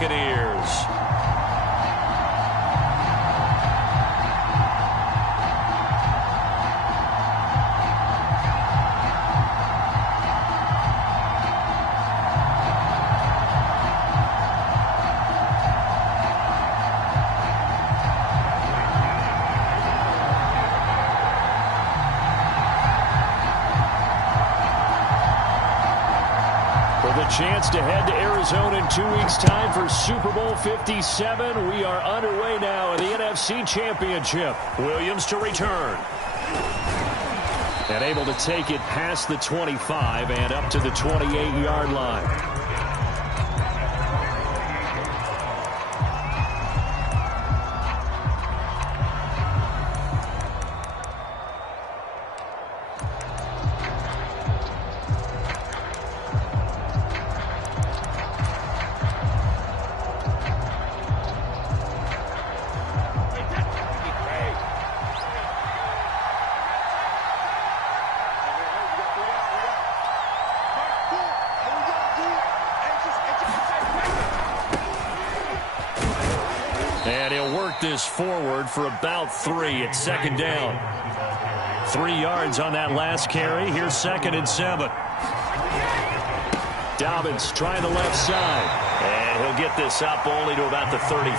Buccaneers. Chance to head to Arizona in 2 weeks' time for Super Bowl 57. We are underway now in the NFC Championship. Williams to return. And able to take it past the 25 and up to the 28-yard line. And he'll work this forward for about 3 at second down. 3 yards on that last carry. Here's 2nd and 7. Dobbins trying the left side. And he'll get this up only to about the 33.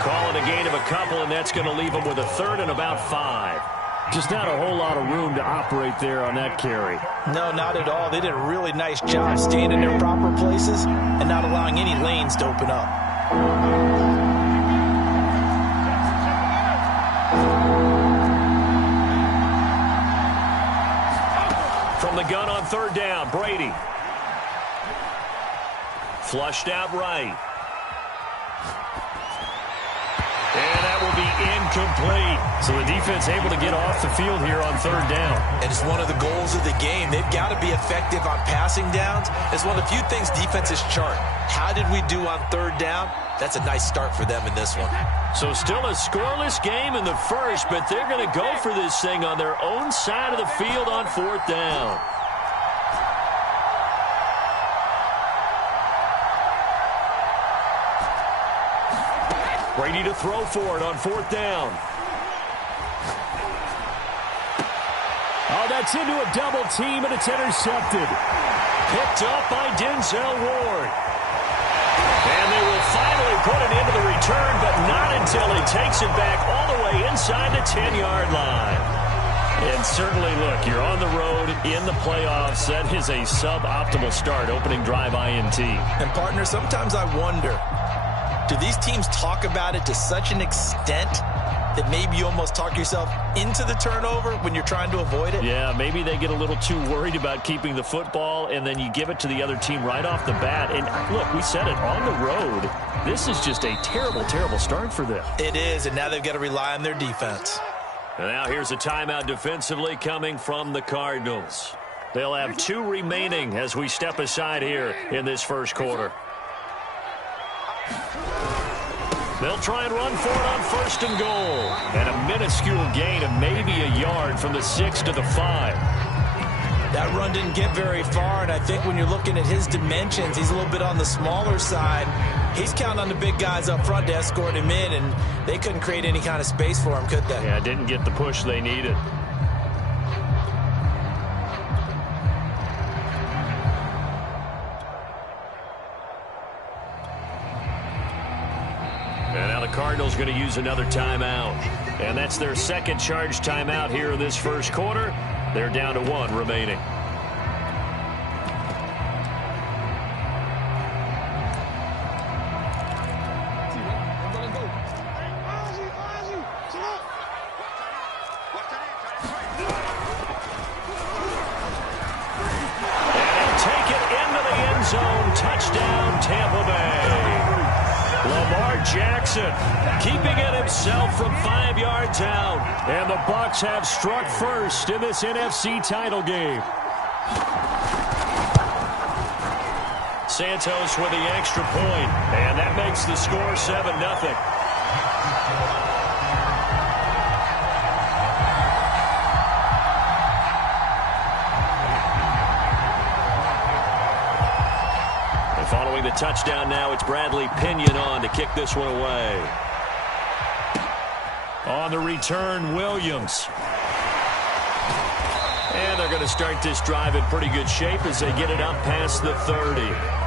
Call it a gain of a couple, and that's going to leave him with a 3rd and about 5. Just not a whole lot of room to operate there on that carry. No, not at all. They did a really nice job staying in their proper places and not allowing any lanes to open up. From the gun on 3rd down, Brady. Flushed out right. And that will be incomplete. So the defense able to get off the field here on 3rd down. And it's one of the goals of the game. They've got to be effective on passing downs. It's one of the few things defenses chart. How did we do on 3rd down? That's a nice start for them in this one. So still a scoreless game in the first, but they're going to go for this thing on their own side of the field on 4th down. Brady to throw for it on 4th down. Oh, that's into a double team, and it's intercepted. Picked up by Denzel Ward. And they will finally put it into the return, but not until he takes it back all the way inside the 10-yard line. And certainly, look, you're on the road in the playoffs. That is a suboptimal start, opening drive INT. And, partner, sometimes I wonder, do these teams talk about it to such an extent that maybe you almost talk yourself into the turnover when you're trying to avoid it? Yeah, maybe they get a little too worried about keeping the football, and then you give it to the other team right off the bat. And look, we said it, on the road, this is just a terrible, terrible start for them. It is, and now they've got to rely on their defense. And now here's a timeout defensively coming from the Cardinals. They'll have 2 remaining as we step aside here in this first quarter. They'll try and run for it on 1st and goal. And a minuscule gain of maybe a yard from the 6 to the 5. That run didn't get very far, and I think when you're looking at his dimensions, he's a little bit on the smaller side. He's counting on the big guys up front to escort him in, and they couldn't create any kind of space for him, could they? Yeah, didn't get the push they needed. And now the Cardinals going to use another timeout. And that's their 2nd charge timeout here in this first quarter. They're down to 1 remaining. And he'll take it into the end zone. Touchdown, Tampa Bay. Lamar Jackson keeping it himself from 5 yards out. And the Bucs have struck first in this NFC title game. Santos with the extra point, and that makes the score 7-0. Throwing the touchdown now, it's Bradley Pinion on to kick this one away. On the return, Williams. And they're going to start this drive in pretty good shape as they get it up past the 30.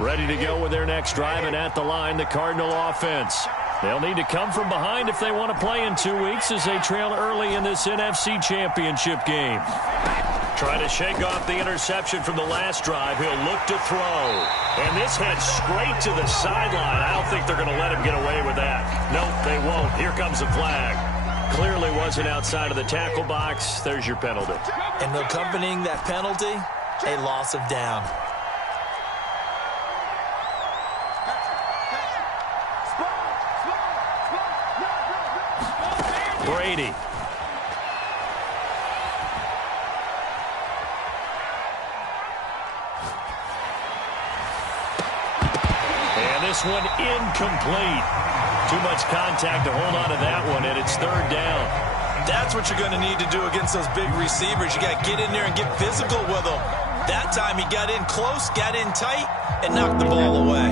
Ready to go with their next drive, and at the line, the Cardinal offense. They'll need to come from behind if they want to play in 2 weeks as they trail early in this NFC Championship game. Trying to shake off the interception from the last drive. He'll look to throw. And this heads straight to the sideline. I don't think they're going to let him get away with that. Nope, they won't. Here comes the flag. Clearly wasn't outside of the tackle box. There's your penalty. And accompanying that penalty, a loss of down. Brady. And this one incomplete. Too much contact to hold on to that one, and it's third down. That's what you're going to need to do against those big receivers. You got to get in there and get physical with them. That time he got in close, got in tight, and knocked the ball away.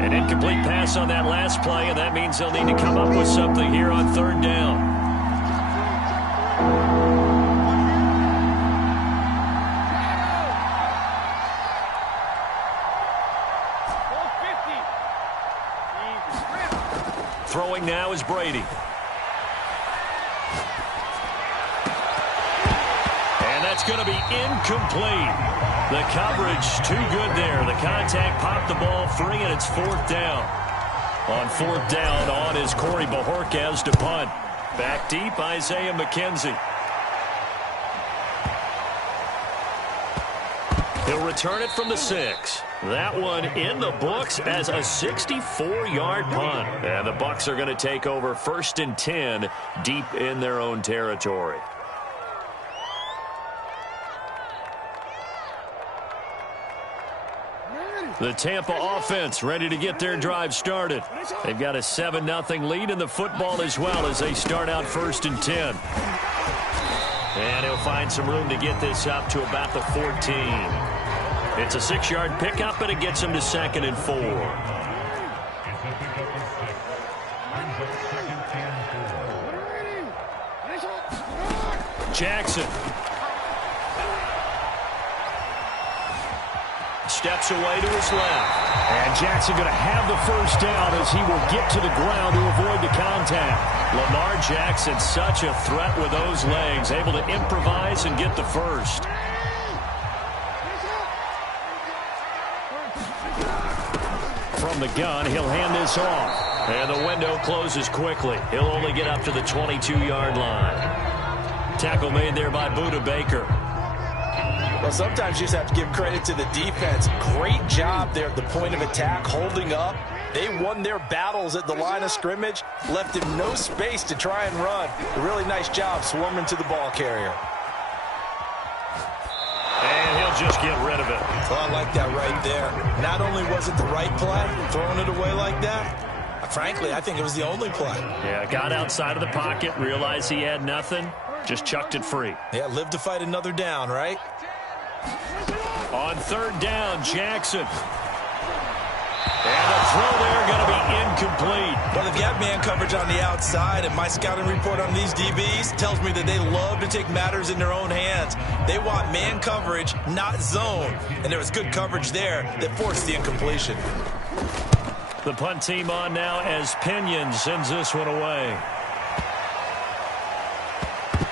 An incomplete pass on that last play, and that means they'll need to come up with something here on third down. Throwing now is Brady. And that's going to be incomplete. The coverage too good there. The contact popped the ball free, and it's fourth down. On fourth down, on is Corey Bojorquez to punt. Back deep, Isaiah McKenzie. He'll return it from the 6. That one in the books as a 64-yard punt. And the Bucs are going to take over 1st and 10 deep in their own territory. The Tampa offense ready to get their drive started. They've got a 7-0 lead in the football as well as they start out 1st and 10. And he'll find some room to get this up to about the 14. It's a 6-yard pickup, but it gets him to 2nd and 4. Jackson. Steps away to his left. And Jackson going to have the first down as he will get to the ground to avoid the contact. Lamar Jackson, such a threat with those legs, able to improvise and get the first. From the gun, he'll hand this off. And the window closes quickly. He'll only get up to the 22-yard line. Tackle made there by Budda Baker. Well, sometimes you just have to give credit to the defense. Great job there at the point of attack, holding up. They won their battles at the line of scrimmage, left him no space to try and run. A really nice job swarming to the ball carrier. And he'll just get rid of it. Well, I like that right there. Not only was it the right play, throwing it away like that, frankly, I think it was the only play. Yeah, got outside of the pocket, realized he had nothing, just chucked it free. Yeah, live to fight another down, right? On third down, Jackson. And the throw there going to be incomplete. Well, they've got man coverage on the outside, and my scouting report on these DBs tells me that they love to take matters in their own hands. They want man coverage, not zone. And there was good coverage there that forced the incompletion. The punt team on now as Pinion sends this one away.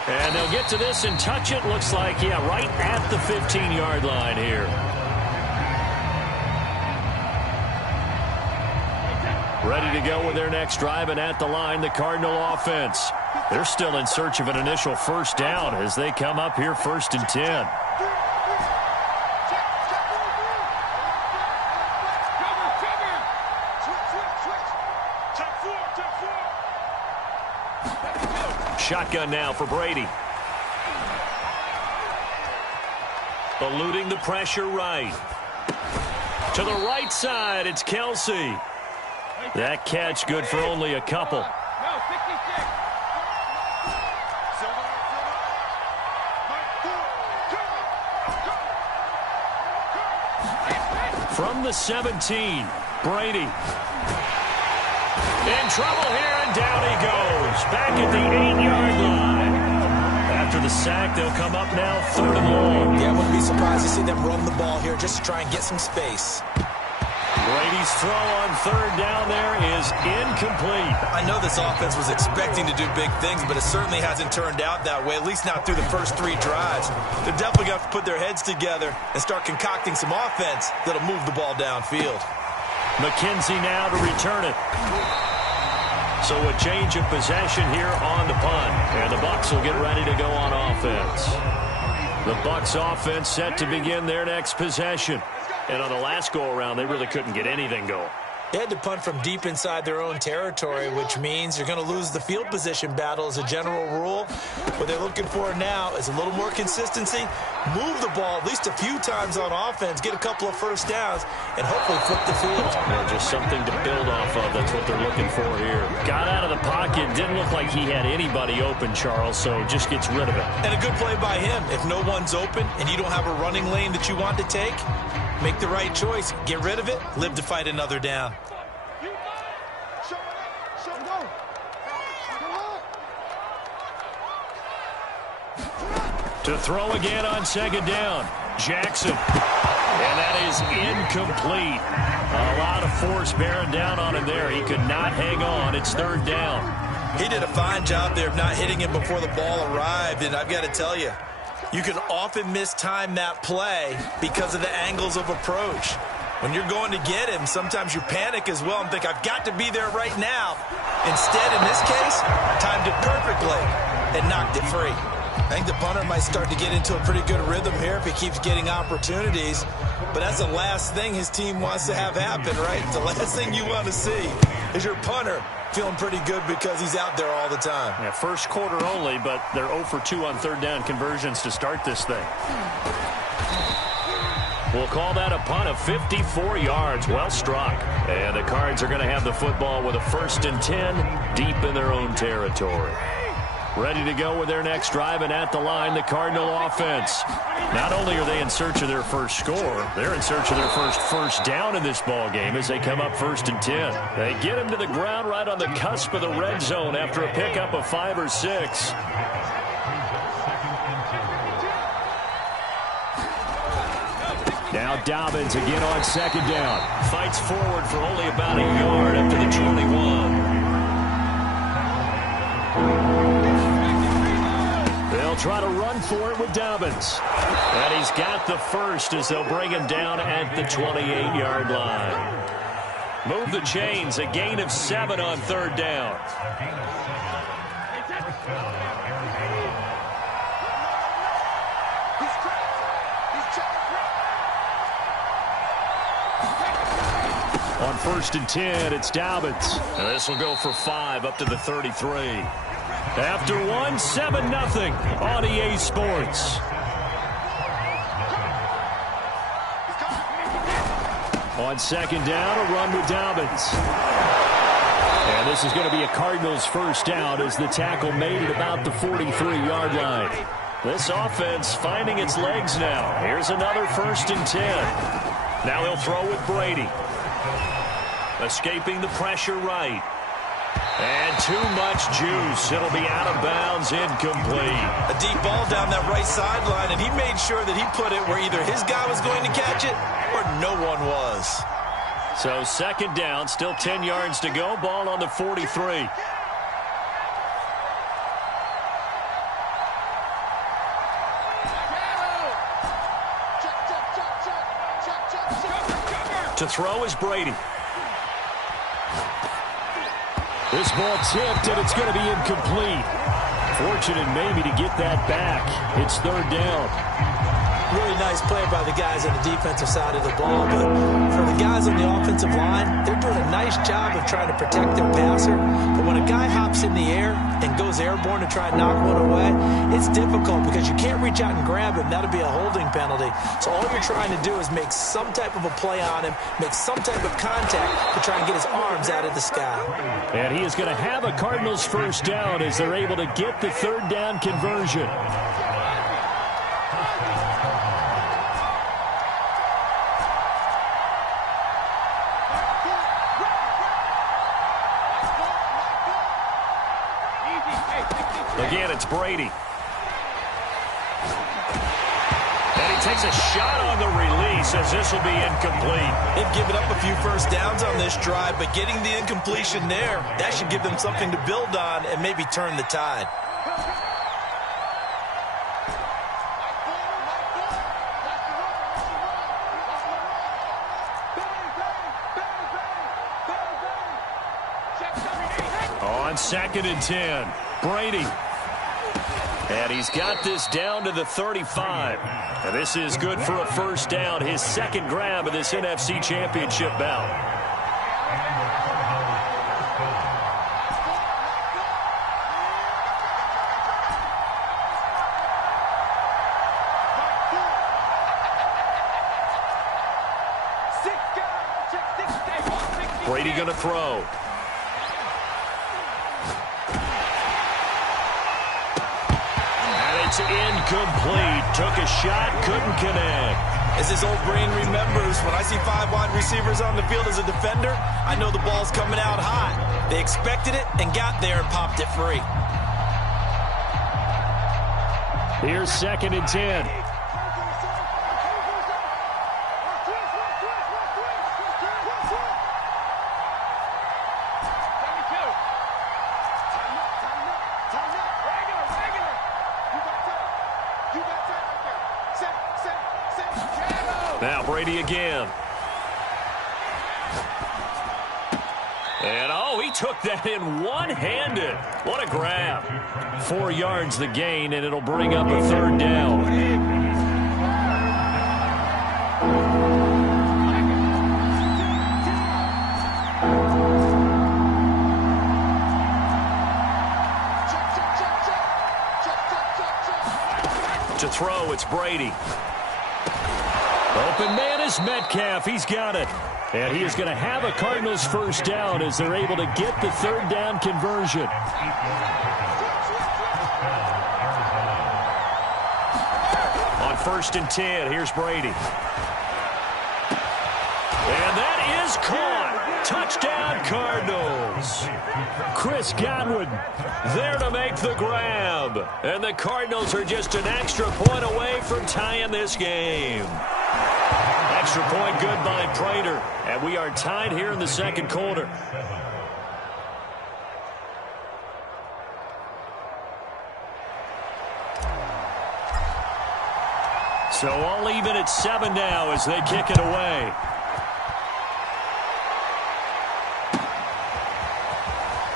And they'll get to this and touch it. Looks like, yeah, right at the 15-yard line here. Ready to go with their next drive, and at the line, the Cardinal offense. They're still in search of an initial first down as they come up here 1st and 10. Shotgun now for Brady. Eluding the pressure right. To the right side, it's Kelsey. That catch good for only a couple. From the 17, Brady. In trouble here, and down he goes. Back at the 8-yard line. After the sack, they'll come up now 3rd and long. Yeah, I wouldn't be surprised to see them run the ball here just to try and get some space. Brady's throw on 3rd down there is incomplete. I know this offense was expecting to do big things, but it certainly hasn't turned out that way, at least not through the first 3 drives. They're definitely going to have to put their heads together and start concocting some offense that'll move the ball downfield. McKenzie now to return it. So a change of possession here on the punt, and the Bucs will get ready to go on offense. The Bucs offense set to begin their next possession. And on the last go-around, they really couldn't get anything going. They had to punt from deep inside their own territory, which means you're going to lose the field position battle as a general rule. What they're looking for now is a little more consistency, move the ball at least a few times on offense, get a couple of first downs, and hopefully flip the field. Yeah, just something to build off of. That's what they're looking for here. Got out of the pocket. Didn't look like he had anybody open, Charles, so just gets rid of it. And a good play by him. If no one's open and you don't have a running lane that you want to take, make the right choice. Get rid of it. Live to fight another down. To throw again on 2nd down. Jackson. And that is incomplete. A lot of force bearing down on him there. He could not hang on. It's 3rd down. He did a fine job there of not hitting him before the ball arrived. And I've got to tell you, you can often mistime that play because of the angles of approach. When you're going to get him, sometimes you panic as well and think, I've got to be there right now. Instead, in this case, timed it perfectly and knocked it free. I think the punter might start to get into a pretty good rhythm here if he keeps getting opportunities. But that's the last thing his team wants to have happen, right? The last thing you want to see is your punter feeling pretty good because he's out there all the time. Yeah, first quarter only, but they're 0 for 2 on 3rd down conversions to start this thing. We'll call that a punt of 54 yards. Well struck. And the Cards are going to have the football with a 1st and 10 deep in their own territory. Ready to go with their next drive, and at the line, the Cardinal offense. Not only are they in search of their first score, they're in search of their first down in this ball game as they come up 1st and 10. They get him to the ground right on the cusp of the red zone after a pickup of 5 or 6. Now Dobbins again on 2nd down. Fights forward for only about a yard up to the 21. They'll try to run for it with Dobbins. And he's got the first as they'll bring him down at the 28-yard line. Move the chains, a gain of 7 on 3rd down. On 1st and 10, it's Dobbins. And this will go for 5 up to the 33. After 1, 7-0 on EA Sports. On 2nd down, a run with Dobbins. And this is going to be a Cardinals first down as the tackle made at about the 43-yard line. This offense finding its legs now. Here's another 1st and 10. Now he'll throw with Brady. Escaping the pressure right. And too much juice. It'll be out of bounds, incomplete. A deep ball down that right sideline, and he made sure that he put it where either his guy was going to catch it or no one was. So 2nd down, still 10 yards to go. Ball on the 43. To throw is Brady. This ball tipped, and it's going to be incomplete. Fortunate maybe to get that back. It's 3rd down. Really nice play by the guys on the defensive side of the ball, but for the guys on the offensive line, they're doing a nice job of trying to protect their passer. But when a guy hops in the air and goes goes airborne to try and knock one away, it's difficult because you can't reach out and grab him. That'll be a holding penalty. So all you're trying to do is make some type of a play on him, make some type of contact to try and get his arms out of the sky. And he is going to have a Cardinals first down as they're able to get the third down conversion. Again, it's Brady. And he takes a shot on the release as this will be incomplete. They've given up a few first downs on this drive, but getting the incompletion there, that should give them something to build on and maybe turn the tide. On 2nd and 10, Brady. And he's got this down to the 35. And this is good for a first down, his second grab of this NFC Championship bout. Brady going to throw. It's incomplete. Took a shot, couldn't connect. As his old brain remembers, when I see 5 wide receivers on the field as a defender, I know the ball's coming out hot. They expected it and got there and popped it free. Here's 2nd and 10. Now Brady again. And, oh, he took that in one-handed. What a grab. 4 yards the gain, and it'll bring up a third down. To throw, it's Brady. Open man is Metcalf. He's got it. And he is going to have a Cardinals first down as they're able to get the third down conversion. On 1st and 10, here's Brady. And that is caught. Touchdown, Cardinals. Chris Godwin there to make the grab. And the Cardinals are just an extra point away from tying this game. Extra point good by Prater. And we are tied here in the second quarter. So all even at 7 now as they kick it away.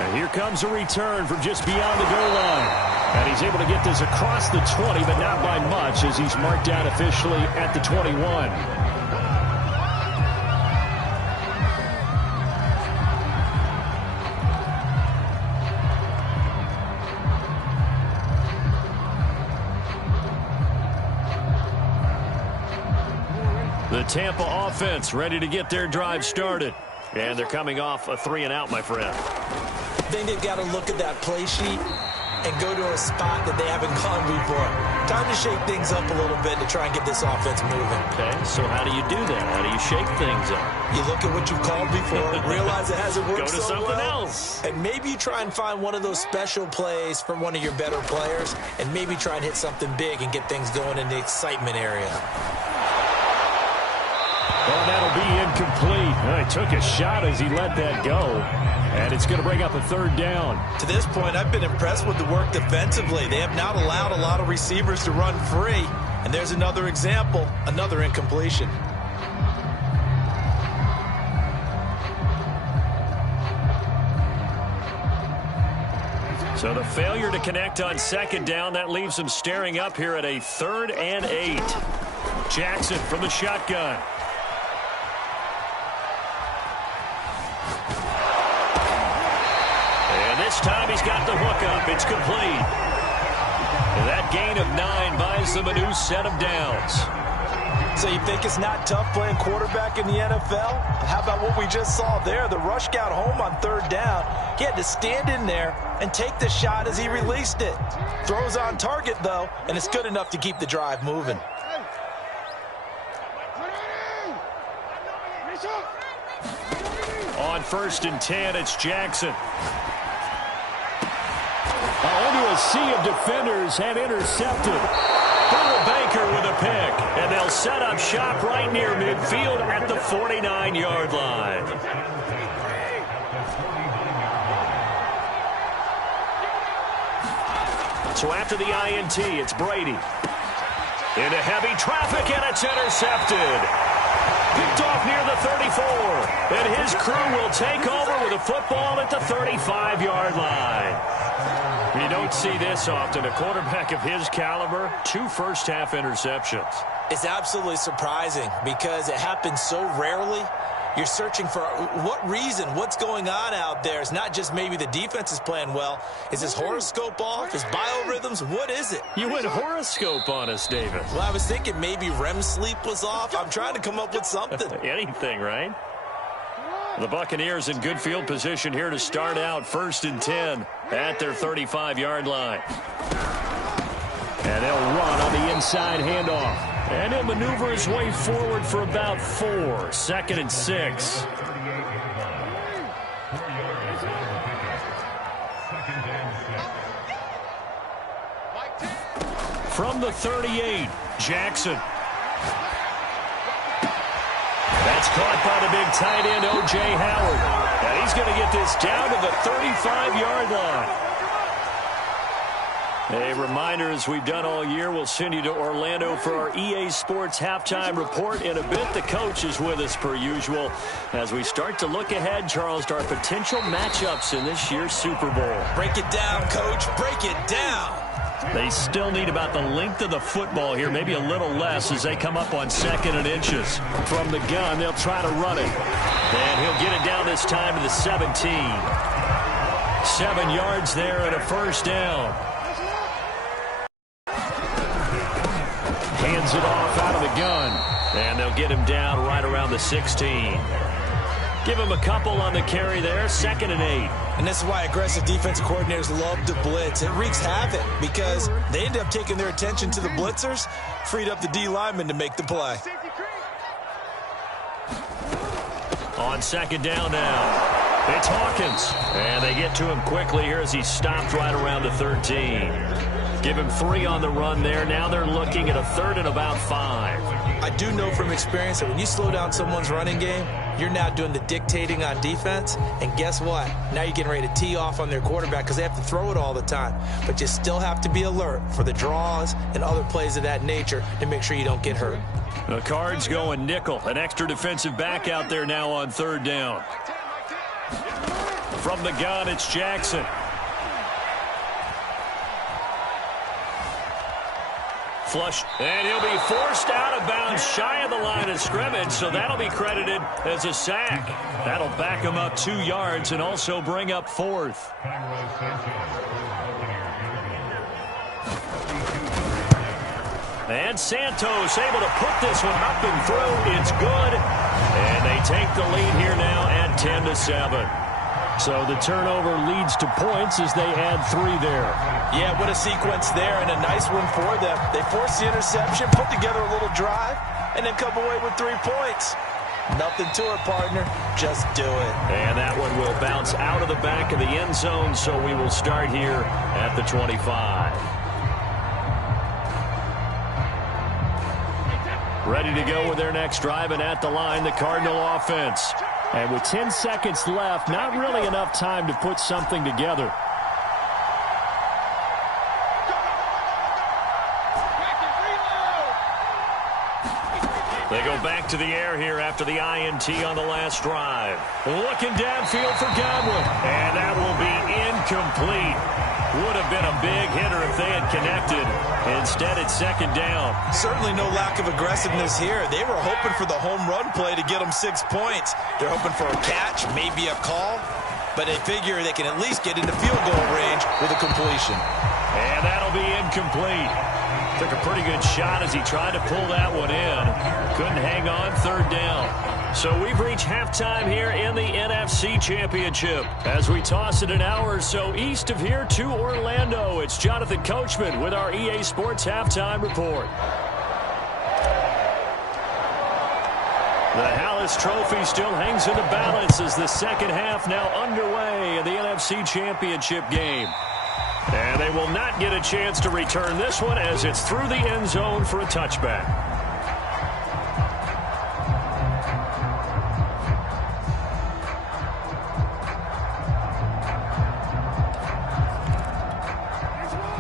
And here comes a return from just beyond the goal line. And he's able to get this across the 20, but not by much as he's marked out officially at the 21. The Tampa offense ready to get their drive started. And they're coming off a 3-and-out, my friend. I think they've got to look at that play sheet and go to a spot that they haven't gone before. Time to shake things up a little bit to try and get this offense moving. Okay, so how do you do that? How do you shake things up? You look at what you've called before, realize it hasn't worked so well. Go to something else. And maybe you try and find one of those special plays from one of your better players, and maybe try and hit something big and get things going in the excitement area. Well, that'll be incomplete. He took a shot as he let that go. And it's going to bring up a third down. To this point, I've been impressed with the work defensively. They have not allowed a lot of receivers to run free. And there's another example, another incompletion. So the failure to connect on 2nd down, that leaves them staring up here at a 3rd and 8. Jackson from the shotgun. This time he's got got the hook up. It's complete. And that gain of 9 buys them a new set of downs. So you think it's not tough playing quarterback in the NFL? How about what we just saw there? The rush got home on 3rd down. He had to stand in there and take the shot as he released it. Throws on target, though, and it's good enough to keep the drive moving. On 1st and 10, it's Jackson. Into a sea of defenders and intercepted. Baker with a pick, and they'll set up shop right near midfield at the 49-yard line. So after the INT, it's Brady. Into heavy traffic, and it's intercepted. Picked off near the 34, and his crew will take over with a football at the 35-yard line. You don't see this often. A quarterback of his caliber, 2 first-half interceptions. It's absolutely surprising because it happens so rarely. You're searching for what reason, what's going on out there. It's not just maybe the defense is playing well. Is his horoscope off? His biorhythms? What is it? You went horoscope on us, David. Well, I was thinking maybe REM sleep was off. I'm trying to come up with something. Anything, right? The Buccaneers in good field position here to start out 1st and 10 at their 35-yard line. And they'll run on the inside handoff. And he'll maneuver his way forward for about 4. 2nd and 6. From the 38, Jackson. That's caught by the big tight end, O.J. Howard. And he's going to get this down to the 35-yard line. A reminder, as we've done all year, we'll send you to Orlando for our EA Sports halftime report. In a bit, the coach is with us per usual as we start to look ahead, Charles, to our potential matchups in this year's Super Bowl. Break it down, Coach. Break it down. They still need about the length of the football here, maybe a little less as they come up on 2nd and inches. From the gun, they'll try to run it. And he'll get it down this time to the 17. 7 yards there and a 1st down. Hands it off out of the gun. And they'll get him down right around the 16. Give him a couple on the carry there. 2nd and 8. And this is why aggressive defensive coordinators love to blitz. It wreaks havoc because they end up taking their attention to the blitzers, freed up the D lineman to make the play. On 2nd down now, it's Hawkins. And they get to him quickly here as he's stopped right around the 13. Give him 3 on the run there. Now they're looking at a 3rd and about 5. I do know from experience that when you slow down someone's running game, you're now doing the dictating on defense. And guess what? Now you're getting ready to tee off on their quarterback because they have to throw it all the time. But you still have to be alert for the draws and other plays of that nature to make sure you don't get hurt. The Cards going nickel. An extra defensive back out there now on 3rd down. From the gun, it's Jackson. Flush, and he'll be forced out of bounds shy of the line of scrimmage, so that'll be credited as a sack. That'll back him up 2 yards and also bring up 4th. And Santos able to put this one up and through. It's good. And they take the lead here now at 10-7. So the turnover leads to points as they add 3 there. Yeah, what a sequence there, and a nice one for them. They force the interception, put together a little drive, and then come away with 3 points. Nothing to it, partner. Just do it. And that one will bounce out of the back of the end zone, so we will start here at the 25. Ready to go with their next drive, and at the line, the Cardinal offense. And with 10 seconds left, not really enough time to put something together. They go back to the air here after the INT on the last drive. Looking downfield for Godwin. And that will be incomplete. Would have been a big hitter if they had connected. Instead, it's 2nd down. Certainly no lack of aggressiveness here. They were hoping for the home run play to get them 6 points. They're hoping for a catch, maybe a call. but they figure they can at least get into field goal range with a completion. And that'll be incomplete. Took a pretty good shot as he tried to pull that one in. Couldn't hang on, third down. So we've reached halftime here in the NFC Championship. As we toss it an hour or so east of here to Orlando, it's Jonathan Coachman with our EA Sports Halftime Report. The Hallis Trophy still hangs in the balance as the second half now underway in the NFC Championship game. And they will not get a chance to return this one as it's through the end zone for a touchback.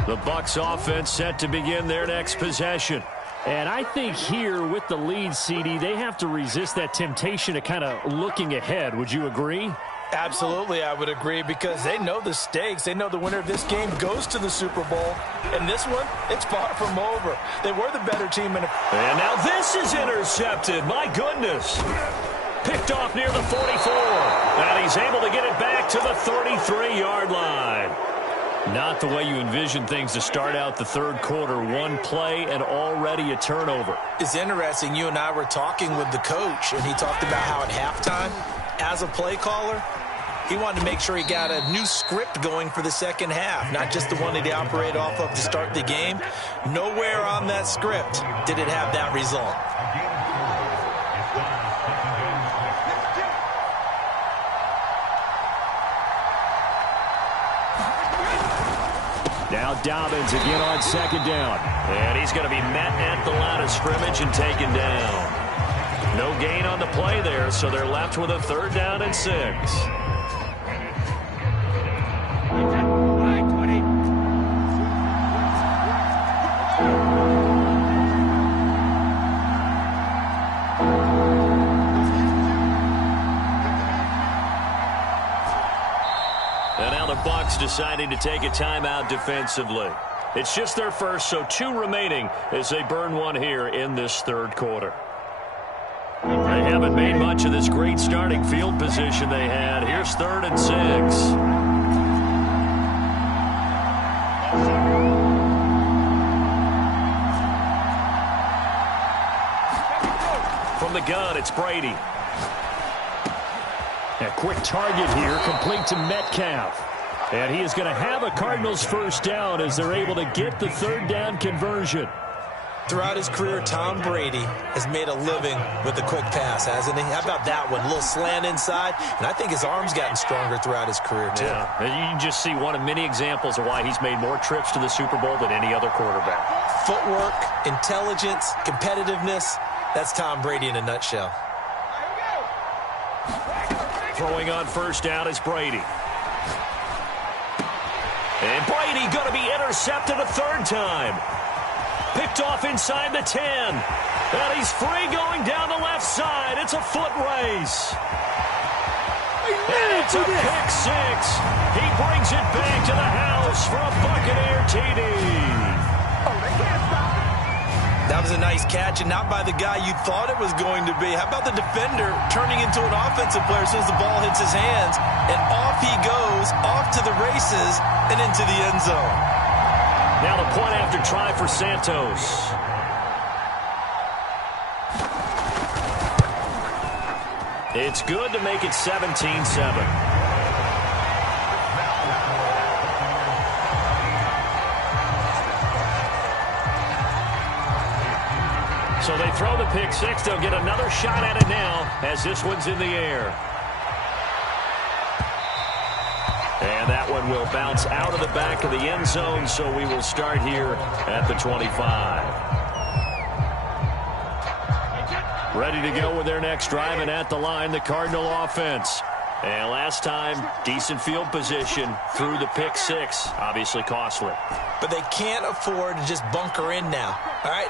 The Bucs offense set to begin their next possession. And I think here with the lead, CD, they have to resist that temptation of kind of looking ahead. Would you agree? Absolutely, I would agree, because they know the stakes. They know the winner of this game goes to the Super Bowl. And this one, it's far from over. They were the better team. And now this is intercepted. My goodness. Picked off near the 44. And he's able to get it back to the 33-yard line. Not the way you envision things to start out the third quarter. One play and already a turnover. It's interesting. You and I were talking with the coach, and he talked about how at halftime, as a play caller, he wanted to make sure he got a new script going for the second half, not just the one that he operated off of to start the game. Nowhere on that script did it have that result. Now Dobbins again on second down. And he's going to be met at the line of scrimmage and taken down. No gain on the play there, so they're left with a third down and 6. And now the Bucs deciding to take a timeout defensively. It's just their first, so 2 remaining as they burn one here in this third quarter. They haven't made much of this great starting field position they had. Here's 3rd and 6. From the gun, it's Brady. A quick target here, complete to Metcalf. And he is going to have a Cardinals first down as they're able to get the third down conversion. Throughout his career, Tom Brady has made a living with the quick pass, hasn't he? How about that one? A little slant inside, and I think his arm's gotten stronger throughout his career, too. Yeah, and you can just see one of many examples of why he's made more trips to the Super Bowl than any other quarterback. Footwork, intelligence, competitiveness, that's Tom Brady in a nutshell. Throwing on first down is Brady. And Brady going to be intercepted a third time. Picked off inside the 10. And he's free going down the left side. It's a foot race. And it's a pick 6. He brings it back to the house for a Buccaneer TD. That was a nice catch, and not by the guy you thought it was going to be. How about the defender turning into an offensive player as soon as the ball hits his hands, and off he goes, off to the races, and into the end zone. Now the point after try for Santos. It's good to make it 17-7. So they throw the pick 6. They'll get another shot at it now as this one's in the air. And that one will bounce out of the back of the end zone, so we will start here at the 25. Ready to go with their next drive, and at the line, the Cardinal offense. And last time, decent field position through the pick 6. Obviously costly. But they can't afford to just bunker in now. All right,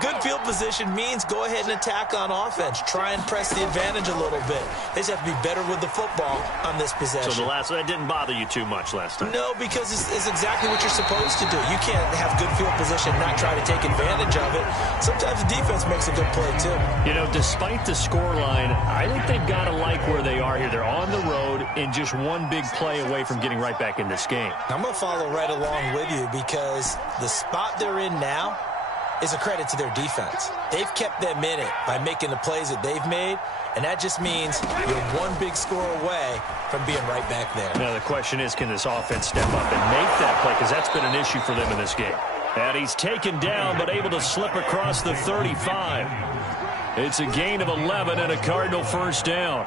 good field position means go ahead and attack on offense. Try and press the advantage a little bit. They just have to be better with the football on this possession. So that didn't bother you too much last time? No, because it's exactly what you're supposed to do. You can't have good field position and not try to take advantage of it. Sometimes the defense makes a good play, too. You know, despite the scoreline, I think they've got to like where they are here. They're on on the road and just one big play away from getting right back in this game. I'm going to follow right along with you because the spot they're in now is a credit to their defense. They've kept them in it by making the plays that they've made, and that just means you're one big score away from being right back there. Now the question is, can this offense step up and make that play? Because that's been an issue for them in this game. And he's taken down but able to slip across the 35. It's a gain of 11 and a Cardinal first down.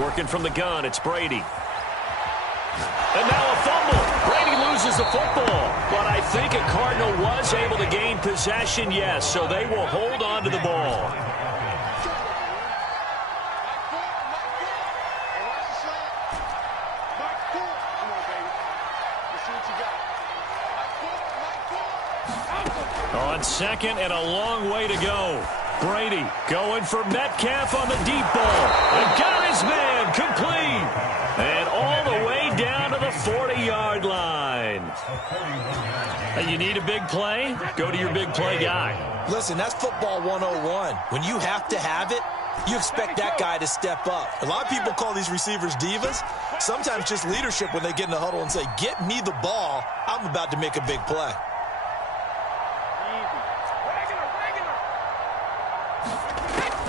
Working from the gun, it's Brady. And now a fumble. Brady loses the football. But I think a Cardinal was able to gain possession, yes, so they will hold on to the ball. On second and a long way to go. Brady going for Metcalf on the deep ball. And got his man complete. And all the way down to the 40-yard line. And you need a big play? Go to your big play guy. Listen, that's football 101. When you have to have it, you expect that guy to step up. A lot of people call these receivers divas. Sometimes just leadership when they get in the huddle and say, get me the ball. I'm about to make a big play.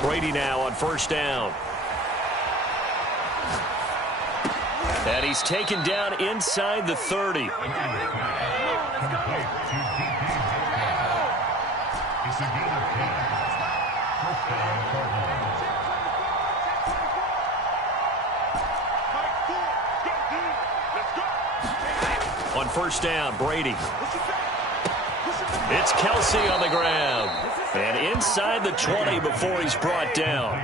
Brady now on first down. And he's taken down inside the 30. On first down, Brady. It's Kelsey on the ground. And inside the 20 before he's brought down.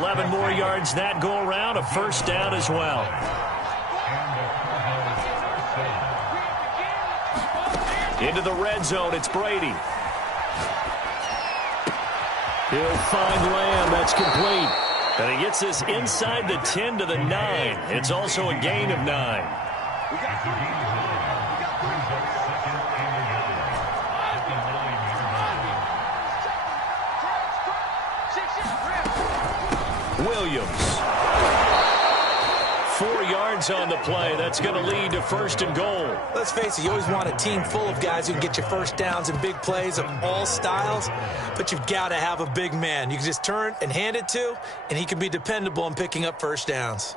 11 more yards that go around, a first down as well. Into the red zone, it's Brady. He'll find Lamb, that's complete. And he gets this inside the 10 to the 9. It's also a gain of 9. Williams. 4 yards on the play. That's going to lead to first and goal. Let's face it, you always want a team full of guys who can get you first downs and big plays of all styles, but you've got to have a big man you can just turn and hand it to, and he can be dependable in picking up first downs.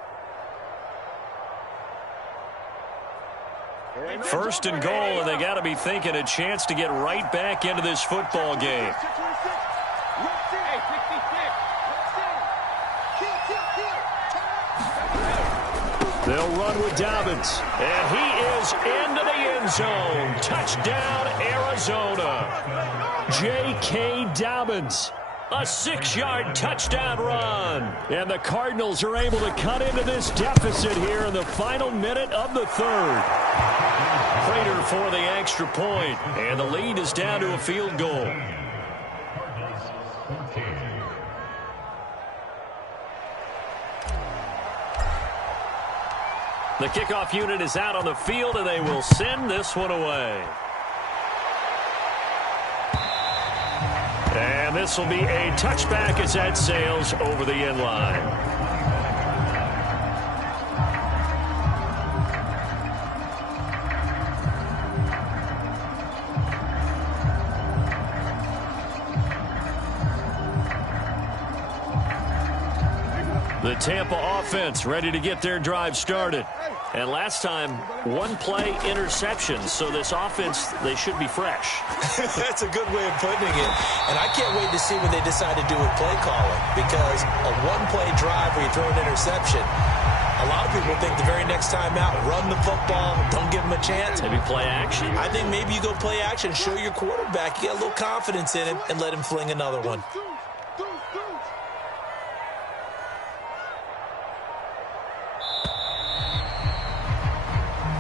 First and goal, and they got to be thinking a chance to get right back into this football game. They'll run with Dobbins, and he is into the end zone. Touchdown, Arizona. J.K. Dobbins, a 6-yard touchdown run. And the Cardinals are able to cut into this deficit here in the final minute of the third. Prater for the extra point, and the lead is down to a field goal. The kickoff unit is out on the field, and they will send this one away. And this will be a touchback as that sails over the end line. The Tampa offense ready to get their drive started. And last time, one-play interception. So this offense, they should be fresh. That's a good way of putting it. And I can't wait to see what they decide to do with play calling. Because a one-play drive where you throw an interception, a lot of people think the very next time out, run the football, don't give them a chance. Maybe play action? I think maybe you go play action, show your quarterback, you get a little confidence in him, and let him fling another one.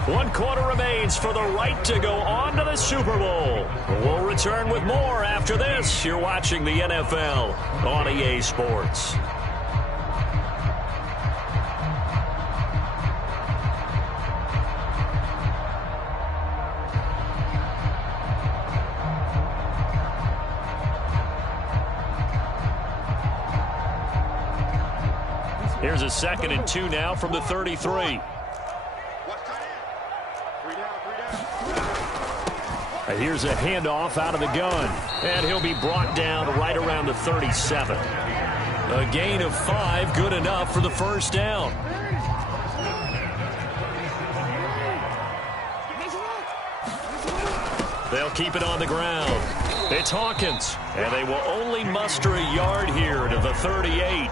One quarter remains for the right to go on to the Super Bowl. We'll return with more after this. You're watching the NFL on EA Sports. Here's a 2nd and 2 now from the 33. Here's a handoff out of the gun. And he'll be brought down right around the 37. A gain of 5, good enough for the first down. They'll keep it on the ground. It's Hawkins, and they will only muster a yard here to the 38.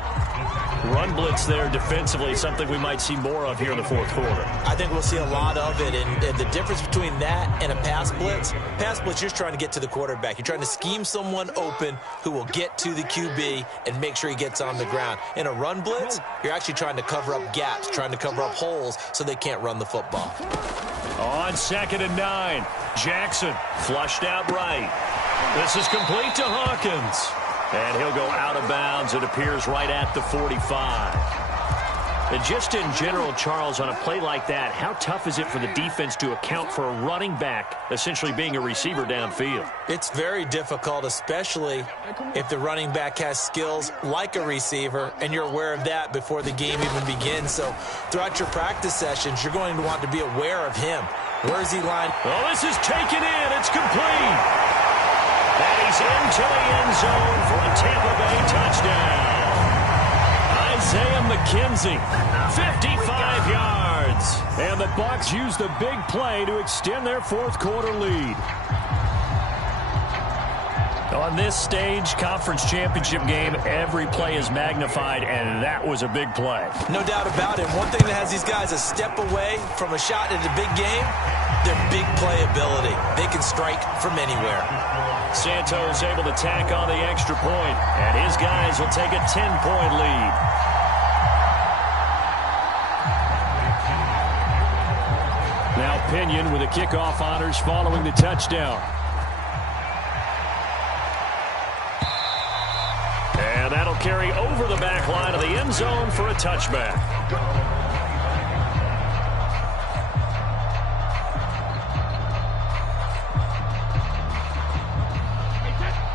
Run blitz there defensively, something we might see more of here in the fourth quarter. I think we'll see a lot of it, and the difference between that and a pass blitz, you're trying to get to the quarterback. You're trying to scheme someone open who will get to the QB and make sure he gets on the ground. In a run blitz, you're actually trying to cover up gaps, trying to cover up holes so they can't run the football. On 2nd and 9, Jackson flushed out right. This is complete to Hawkins. And he'll go out of bounds, it appears, right at the 45. And just in general, Charles, on a play like that, how tough is it for the defense to account for a running back essentially being a receiver downfield? It's very difficult, especially if the running back has skills like a receiver, and you're aware of that before the game even begins. So throughout your practice sessions, you're going to want to be aware of him. Where is he lined? Oh, this is taken in. It's complete. And he's into the end zone for a Tampa Bay touchdown. Isaiah McKenzie, 55 yards. And the Bucs use the big play to extend their fourth quarter lead. On this stage, conference championship game, every play is magnified, and that was a big play. No doubt about it. One thing that has these guys a step away from a shot at a big game, their big play ability. They can strike from anywhere. Santos able to tack on the extra point, and his guys will take a 10-point lead. Now Pinion with the kickoff honors following the touchdown. And that'll carry over the back line of the end zone for a touchback.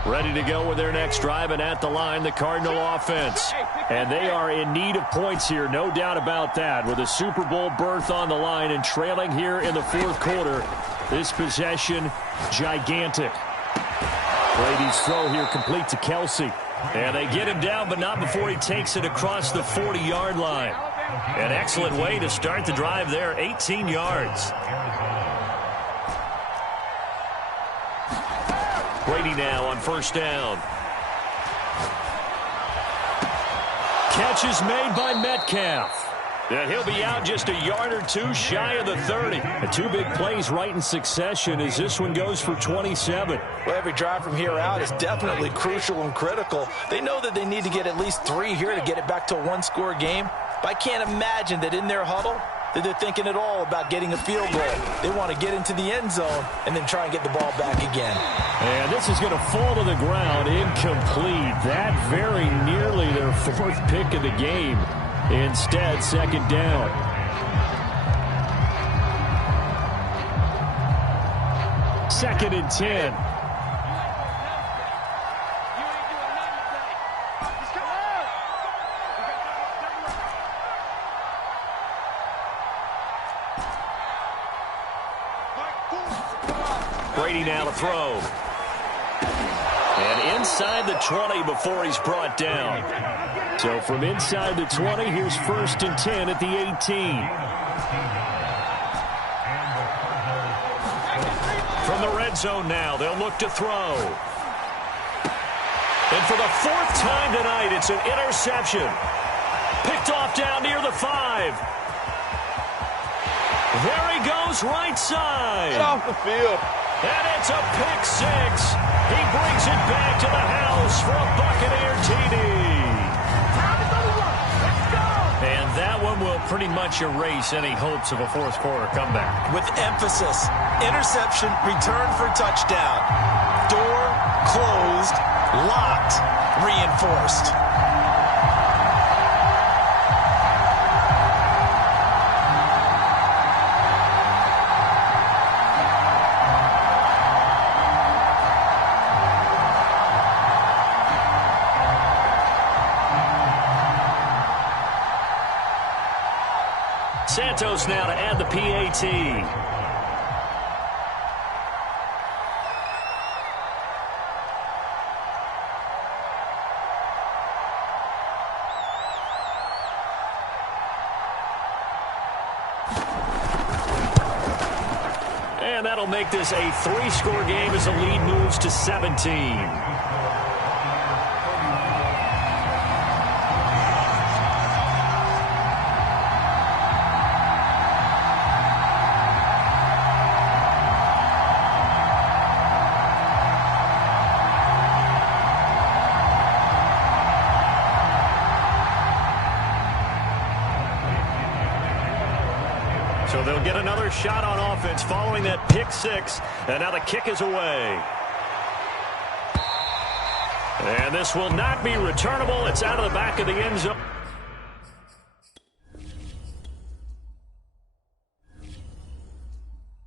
Ready to go with their next drive, and at the line, the Cardinal offense. And they are in need of points here, no doubt about that. With a Super Bowl berth on the line and trailing here in the fourth quarter, this possession, gigantic. Brady's throw here complete to Kelsey. And they get him down, but not before he takes it across the 40-yard line. An excellent way to start the drive there, 18 yards. Brady now on first down. Catch is made by Metcalf. And he'll be out just a yard or two shy of the 30. The two big plays right in succession as this one goes for 27. Well, every drive from here out is definitely crucial and critical. They know that they need to get at least 3 here to get it back to a one-score game. But I can't imagine that in their huddle that they're thinking at all about getting a field goal. They want to get into the end zone and then try and get the ball back again. And this is going to fall to the ground, incomplete. That very nearly their fourth pick of the game. Instead, second down. Second and 10. Brady now to throw. And inside the 20 before he's brought down. So from inside the 20, here's first and 10 at the 18. From the red zone now, they'll look to throw. And for the fourth time tonight, it's an interception. Picked off down near the 5. There he goes, right side. Get off the field. And it's a pick 6. He brings it back to the house for a Buccaneer TD. And that one will pretty much erase any hopes of a fourth quarter comeback. With emphasis, interception, return for touchdown. Door closed, locked, reinforced. Santos now to add the PAT. And that'll make this a 3-score game as the lead moves to 17. So they'll get another shot on offense following that pick 6. And now the kick is away. And this will not be returnable. It's out of the back of the end zone.